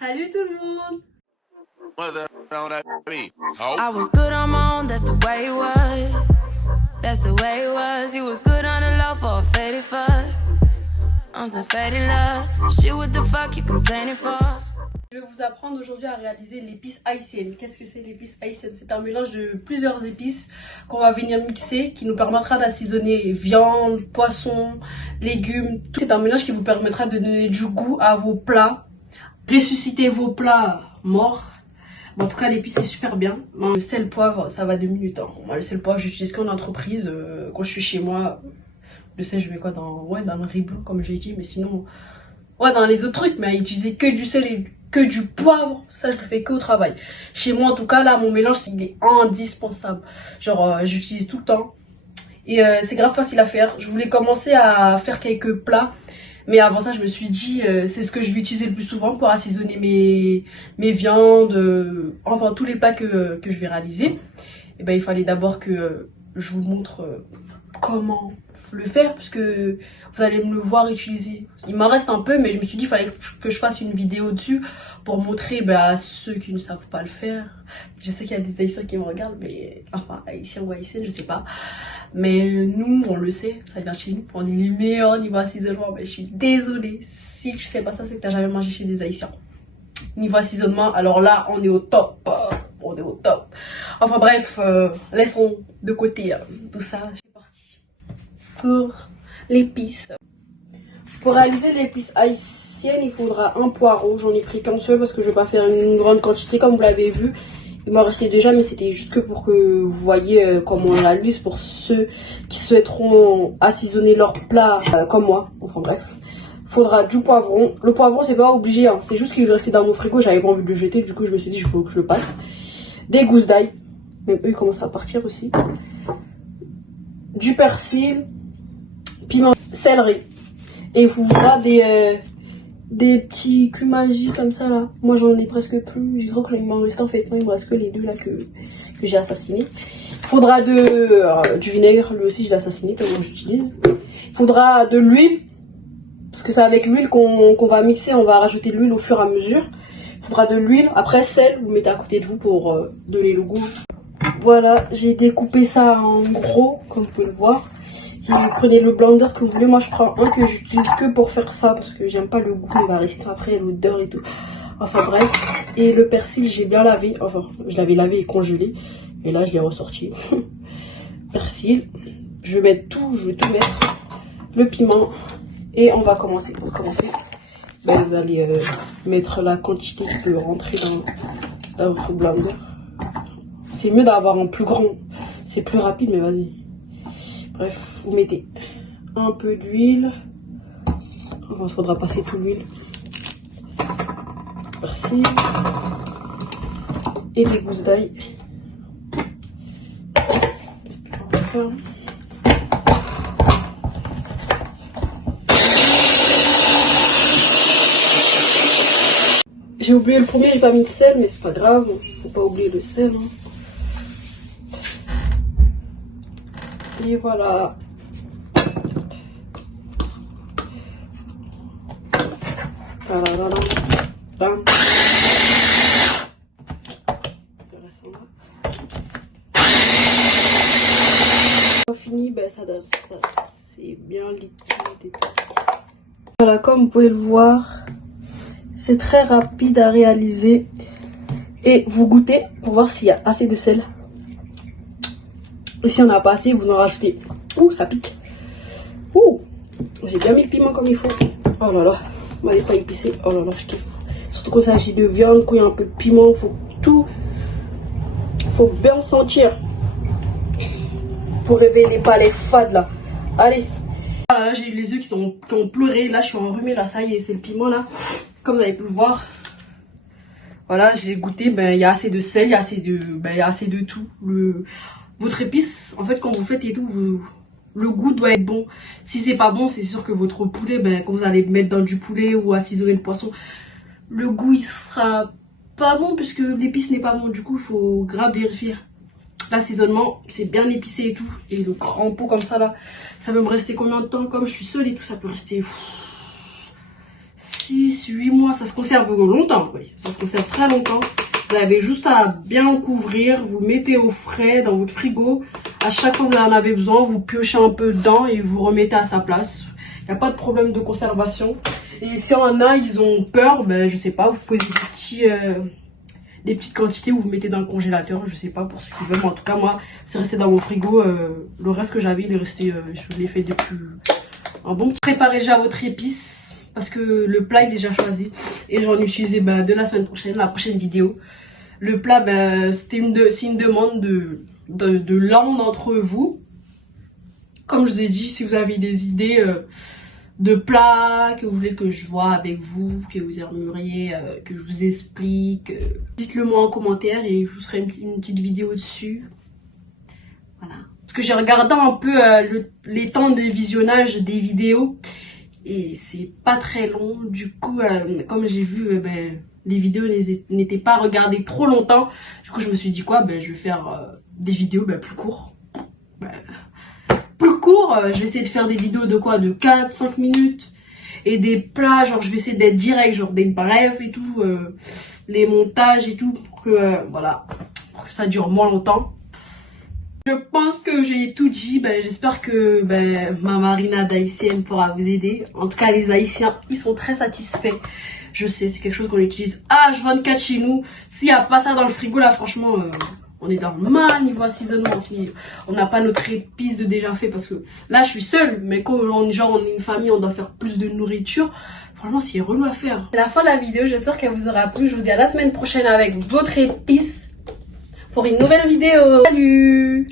Salut tout le monde. I was good on my own, that's the way it was. That's the way it was. You was good on the low for a faded fuck. On some faded love. Shit, what the fuck you complaining for? Je vais vous apprendre aujourd'hui à réaliser l'épice haïtienne. Qu'est-ce que c'est l'épice haïtienne? C'est un mélange de plusieurs épices qu'on va venir mixer, qui nous permettra d'assaisonner viande, poisson, légumes. C'est un mélange qui vous permettra de donner du goût à vos plats, ressusciter vos plats morts. En tout cas, l'épice est super bien. Le sel, poivre, ça va 2 minutes. Moi, le sel, poivre, j'utilise qu'en entreprise. Quand je suis chez moi, le sel, je mets quoi dans le riz blanc, comme j'ai dit. Mais sinon, dans les autres trucs, mais à utiliser que du sel et que du poivre, ça, je le fais que au travail. Chez moi, en tout cas, là, mon mélange, il est indispensable. Genre, j'utilise tout le temps. Et c'est grave facile à faire. Je voulais commencer à faire quelques plats. Mais avant ça, je me suis dit, c'est ce que je vais utiliser le plus souvent pour assaisonner mes viandes, enfin tous les plats que je vais réaliser. Et ben, il fallait d'abord que je vous montre comment le faire, puisque vous allez me le voir utiliser. Il m'en reste un peu, mais je me suis dit, il fallait que je fasse une vidéo dessus pour montrer à ceux qui ne savent pas le faire. Je sais qu'il y a des Haïtiens qui me regardent, mais enfin, Haïtiens ou Haïtiennes, je sais pas. Mais nous, on le sait, ça vient de chez nous. On est les meilleurs niveau assaisonnement. Mais je suis désolée. Si tu sais pas ça, c'est que t'as jamais mangé chez des Haïtiens. Niveau assaisonnement, alors là, on est au top. On est au top. Enfin bref, laissons de côté tout ça. C'est parti. Pour l'épice. Pour réaliser l'épice haïtienne, il faudra un poireau. J'en ai pris qu'un seul parce que je vais pas faire une grande quantité comme vous l'avez vu. Il m'en restait déjà, mais c'était juste que pour que vous voyez comment on réalise pour ceux qui souhaiteront assaisonner leur plat comme moi. Enfin bref, faudra du poivron. Le poivron, c'est pas obligé, hein. C'est juste qu'il restait dans mon frigo, j'avais pas envie de le jeter, du coup je me suis dit il faut que je le passe. Des gousses d'ail, même eux ils commencent à partir aussi. Du persil, piment, céleri. Et il vous faudra des petits cumages comme ça là. Moi j'en ai presque plus. Je crois que j'en ai m'en reste en fait. Non, il me reste que les deux là que j'ai assassiné. Il faudra du vinaigre, lui aussi je l'ai assassiné comme j'utilise. Il faudra de l'huile. Parce que c'est avec l'huile qu'on va mixer, on va rajouter de l'huile au fur et à mesure. Il faudra de l'huile. Après sel, vous mettez à côté de vous pour donner le goût. Voilà, j'ai découpé ça en gros, comme vous pouvez le voir. Vous prenez le blender que vous voulez. Moi je prends un que j'utilise que pour faire ça parce que j'aime pas le goût, il va rester après l'odeur et tout. Enfin bref. Et le persil j'ai bien lavé. Enfin je l'avais lavé et congelé. Et là je l'ai ressorti. Persil. Je vais tout mettre. Le piment. Et on va commencer. Pour commencer, vous allez mettre la quantité qui peut rentrer dans votre blender. C'est mieux d'avoir un plus grand. C'est plus rapide mais vas-y. Bref, vous mettez un peu d'huile. Enfin, il faudra passer tout l'huile. Persil. Et des gousses d'ail. Enfin. J'ai oublié le premier, j'ai pas mis de sel, mais c'est pas grave. Faut pas oublier le sel. Hein. Et voilà. Fini, ça c'est bien liquide. Voilà, comme vous pouvez le voir, c'est très rapide à réaliser. Et vous goûtez pour voir s'il y a assez de sel. Et si on n'a pas assez, vous en rajoutez. Ouh, ça pique. Ouh, j'ai bien mis le piment comme il faut. Oh là là, on va pas épicé. Oh là là, je kiffe. Surtout quand il s'agit de viande, quand il y a un peu de piment, faut bien sentir. Pour réveiller les palais fades là. Allez. Voilà, là j'ai eu les yeux qui ont pleuré. Là je suis enrhumée, là ça y est, c'est le piment là. Comme vous avez pu le voir. Voilà, j'ai goûté, il y a assez de sel, il y a assez de tout. Votre épice, en fait, quand vous faites et tout, le goût doit être bon. Si c'est pas bon, c'est sûr que votre poulet, quand vous allez mettre dans du poulet ou assaisonner le poisson, le goût il sera pas bon puisque l'épice n'est pas bon. Du coup, il faut grave vérifier. L'assaisonnement, c'est bien épicé et tout. Et le grand pot comme ça là, ça peut me rester combien de temps? Comme je suis seule et tout, ça peut rester 6, 8 mois, ça se conserve longtemps, oui. Ça se conserve très longtemps. Vous avez juste à bien le couvrir, vous le mettez au frais dans votre frigo. À chaque fois que vous en avez besoin, vous piochez un peu dedans et vous remettez à sa place. Il n'y a pas de problème de conservation. Et si on a, ils ont peur, ben je sais pas, vous posez des petites quantités, vous mettez dans le congélateur, je sais pas pour ceux qui veulent. Mais en tout cas, moi, c'est resté dans mon frigo. Le reste que j'avais, il est resté, je l'ai fait depuis un bon petit. Préparez déjà votre épice parce que le plat est déjà choisi et j'en utilisais de la semaine prochaine, la prochaine vidéo. Le plat, c'est une demande de l'un d'entre vous. Comme je vous ai dit, si vous avez des idées de plats que vous voulez que je vois avec vous, que vous aimeriez que je vous explique, dites-le moi en commentaire et je vous ferai une petite vidéo dessus. Voilà. Parce que j'ai regardé un peu les temps de visionnage des vidéos et c'est pas très long. Du coup, comme j'ai vu, les vidéos n'étaient pas regardées trop longtemps. Du coup, je me suis dit quoi, je vais faire des vidéos plus courtes. Je vais essayer de faire des vidéos de quoi, de 4-5 minutes. Et des plats, genre je vais essayer d'être direct, genre d'être bref et tout. Les montages et tout, pour que, voilà, pour que ça dure moins longtemps. Je pense que j'ai tout dit. J'espère que ma marinade haïtienne pourra vous aider. En tout cas, les Haïtiens, ils sont très satisfaits. Je sais, c'est quelque chose qu'on utilise H24 chez nous. S'il n'y a pas ça dans le frigo, là, franchement, on est dans le mal niveau assaisonnement. Si on n'a pas notre épice de déjà fait, parce que là, je suis seule. Mais quand on est une famille, on doit faire plus de nourriture. Franchement, c'est relou à faire. C'est la fin de la vidéo. J'espère qu'elle vous aura plu. Je vous dis à la semaine prochaine avec votre épice pour une nouvelle vidéo. Salut!